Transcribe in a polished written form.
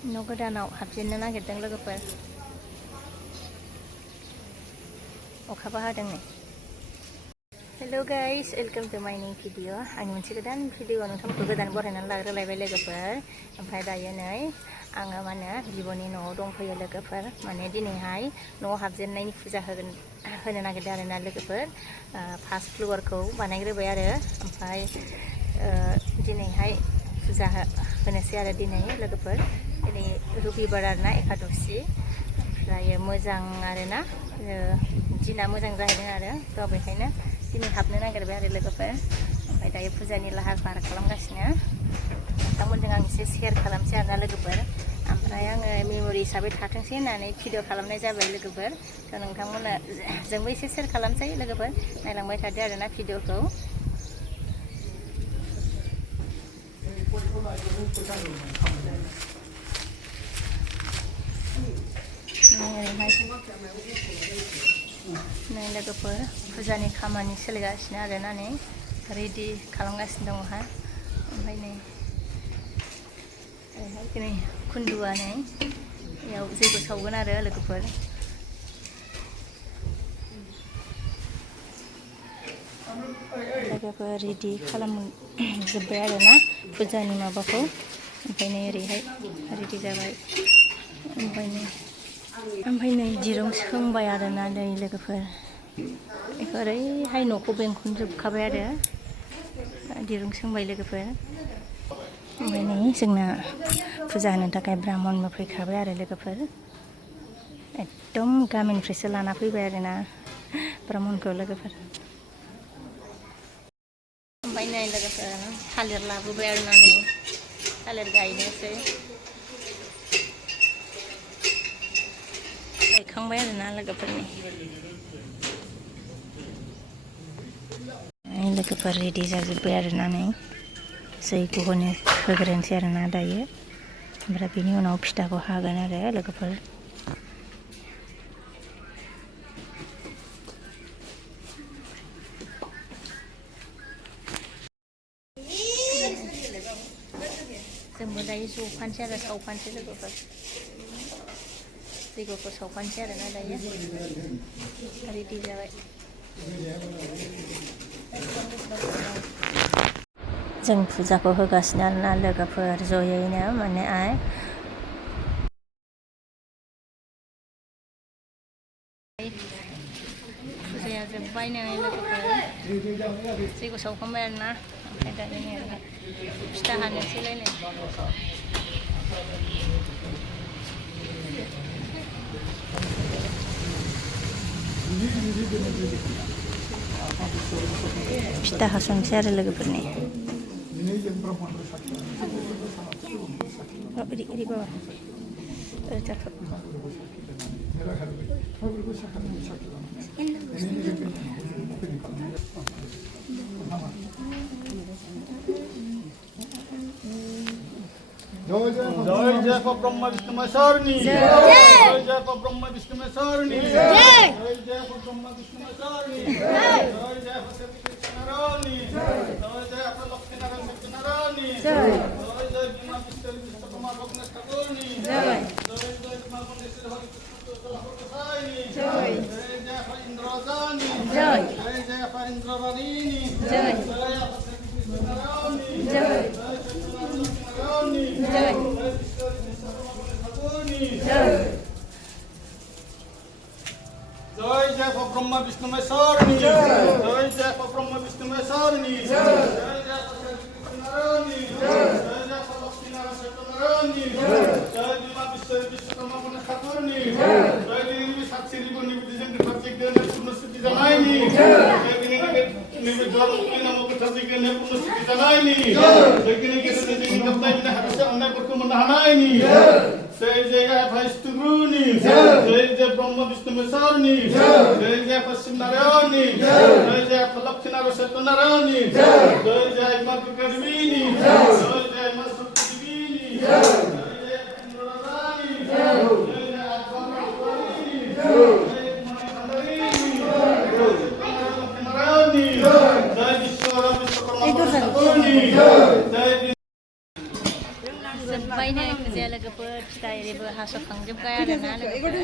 न' गोदानाव हाबजेननो नागिरदों लोगोफोर। अखाबो हादों नै। हेल' गाइस, वेलकाम टू माय न्यू भिडिअ। आंनि मोनसे गोदान भिडिअ नोंथांमोनखौ गोदान बरायनानै लाग्रोलायबाय लोगोफोर। ओमफ्राय दायो नै आङो मा होनो बिब'नि न'आव दंफैयो लोगोफोर। माने दिनैहाय न'आव हाबजेननायनि फुजा होनो नागिरदों आरोना लोगोफोर। फार्स्ट फ्ल'रखौ बानायग्रोबाय आरो ओमफ्राय दिनैहाय फुजा होनोसै आरो दिनै लोगोफोर। दिनै रबिबार आरोना एकादशि। ओमफ्राय मोजां आरोना दिना मोजां जाहैदों आरो थ' बेखायनो दिनै हाबनो नागिरबाय आरो लोगोफोर। ओमफ्राय दायो फुजानि लाहार फाहार खालामगासिनो। नोंथांमोनजों आं एसे शेयार खालामसै आरोना लोगोफोर। ओमफ्राय आङो मेम'रि हिसाबै थाथोंसै होननानै भिडिअ खालामनाय जाबाय लोगोफोर। थ' नोंथांमोना जोंबो एसे शेयार खालामसै लोगोफोर। नायलांबाय थादो आरोना भिडिअखौ। नै लोगोफोर फुजानि खामानि सोलिगासिनो आरोना नै रेडि खालामगासिनो दङ हा। ओमफ्राय नै ओरैहाय नै खुन्दुआ नै बेयाव जैग' सावगोन आरो लोगोफोर। लोगोफोर रेडि खालामजोब्बाय आरोना फुजानि माबाखौ। ओमफ्राय नै ओरैहाय रेडि जाबाय। ओमफ्राय नै दिरुं सोंबाय आरोना नै लोगोफोर। बेखौ ओरैहाय न'खौ बेंखनजोबखाबाय आरो दिरुं सोंबाय लोगोफोर। ओमफ्राय नै जोंना फुजा होनो थाखाय ब्राह्मणबो फैखाबाय आरो लोगोफोर। एकदम गामिनिफ्रायसो लाना फैबाय आरोना ब्राह्मणखौ लोगोफोर। ओमफ्राय नै लोगोफोर थालिर लाबोबाय आरोना नै थालिर गायनोसै। गायखांबाय आरोना लोगोफोरनि लोगोफोर रेडि जाजोब्बाय आरोना नै जैग' होग्रोनोसै आरोना दायो। ओमफ्राय बेनि उनाव फिथाखौ हागोन आरो लोगोफोर। जोंबो दायो ज'फानोसै आरो सावफानोसै लोगोफोर। जैग'खौ सावफानोसै आरोना दायो रेडि जाबाय। जों फुजाखौ होगासिनो आरोना लोगोफोर ज'यैनो माने फुजाया जोब्बाय नै लोगोफोर। जैग' सावखांबाय आरोना। ओमफ्राय दायो नै फिथा हानोसैलाय नै। फिथा हासनसै आरो लोगोफोरनि। जय जय ब्रह्म विष्णु महेश्वरनी जय जय ब्रह्म विष्णु महेश्वरनी जय जय ब्रह्म विष्णु महेश्वरनी जय जय श्री कृष्ण नारायणी जय जय लक्ष्मी नारायण सत्यनारायणी जय जय बीमा विष्णु ब्रह्मा लोकनाथ ठाकुरनी जय जय बीमा मुंडेश्वर हरि कृष्ण जय जय इंद्रजानी जय जय इंद्रवाणी जय जय जय जय जय ब्रह्म विष्णु महेश्वरनी जय जय ब्रह्म विष्णु महेश्वरनी जय जय नारायणी जय जय लक्ष्मी नारायण सत्यनारायणी जय जय बीमा विश्वकर्मा लोकनाथ ठाकुरनी जय जय दिनी साक्षी रिबुनि बुद्धिजन प्रत्येक दिन पूर्ण सिद्धि जनायनी जय दिनी निर्विघ्न नमो प्रत्येक दिन पूर्ण सिद्धि जनायनी जय दिनी के दिनी कब दिन हरसे अन्य को मनहानायनी जय जय भाइस्तुग्रुनी जय जय ब्रह्म विष्णु महेश्वरनी जय जय पश्चिम नारायणी जय जय लक्ष्मी नारायण सत्यनारायणी जय जय मां दुर्गादेवी जय जय मां सत्यदेवी जय जय इंद्ररानी जय जय आत्मारानी जय मां खंडरी नारायणी जय विश्वकर्मा ठाकुरनी जय जोब्बायनो फुजाया लोगोफोर फिथा एरिबो हास'खांजोब्बाय आरोना लोगोफोर